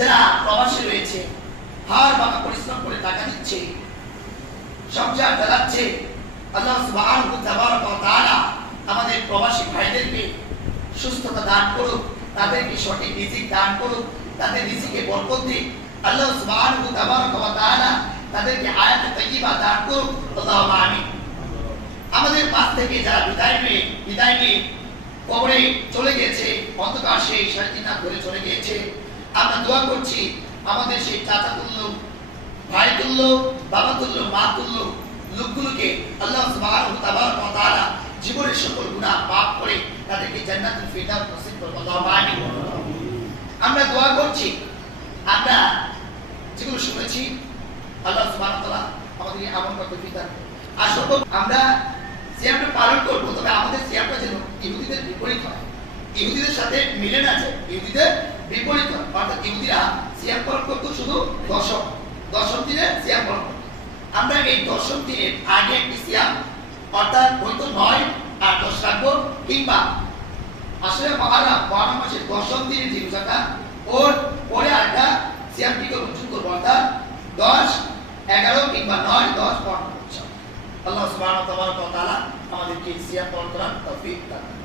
যারা প্রবাসী রয়েছে, হাড় ভাঙা পরিশ্রম করে টাকা দিচ্ছে, সংসার চালাচ্ছে, আল্লাহ সুবহানাহু ওয়া তাআলা আমাদের প্রবাসী ভাইদেরকে সুস্থতা দান করুক, তাদেরকে সঠিক রিজিক দান করুক, তাদের রিজিকে বরকত দিক। আল্লাহ সুবহানাহু ওয়া তাআলা তাদেরকে হায়াতে তাইয়্যিবা দান করুক। আল্লাহুম্মা আমিন। আমাদের পাশ থেকে যারা বিদায় নিয়ে কবরে চলে গেছে, অন্ধকার সেই 3.5 হাত ধরে চলে গিয়েছে, আমরা দোয়া করছি আমাদের সেই চাচা তুল্য, ভাই তুল্য, বাবা তুল্য, মা তুল্য লোকগুলোকে আল্লাহ সুবহানাহু ওয়া তাআলা জীবনের সকল গুনাহ মাফ করে তাদেরকে জান্নাতুল ফিরদাউস নসিব করুন। আল্লাহুম্মা আমিন। আমরা দোয়া করছি, আমরা যেগুলো শুনেছি আল্লাহ সুবহানাহু ওয়া তাআলা আমাদেরকে আমল করতে তৌফিক দান করুন। আসলে আমরা সিয়ামটা পালন করব, তবে আমাদের সিয়ামটা যেন ইহুদিদের বিপরীত হয়, ইহুদিদের সাথে মিলে না যায়, ইহুদিদের বিপরীত হয়। অর্থাৎ ইহুদিরা সিয়াম পালন করতো শুধু দশম দিনে সিয়াম পালন করতো। আমরা এই দশম দিনের আগে একটি সিয়াম, অর্থাৎ হয়তো 9 আর 10 রাখবো, কিংবা আসলে মহারম মাসের দশম দিনের যে রোজাটা ওর পরে আরেকটা সিয়াম কি করবো, যোগ করবো, অর্থাৎ 10, 11 কিংবা 9, 10, 15। আল্লাহ সুবহানাহু ওয়া তাআলা আমাদেরকে সিয়াম পালন করার তৌফিক দান করুন।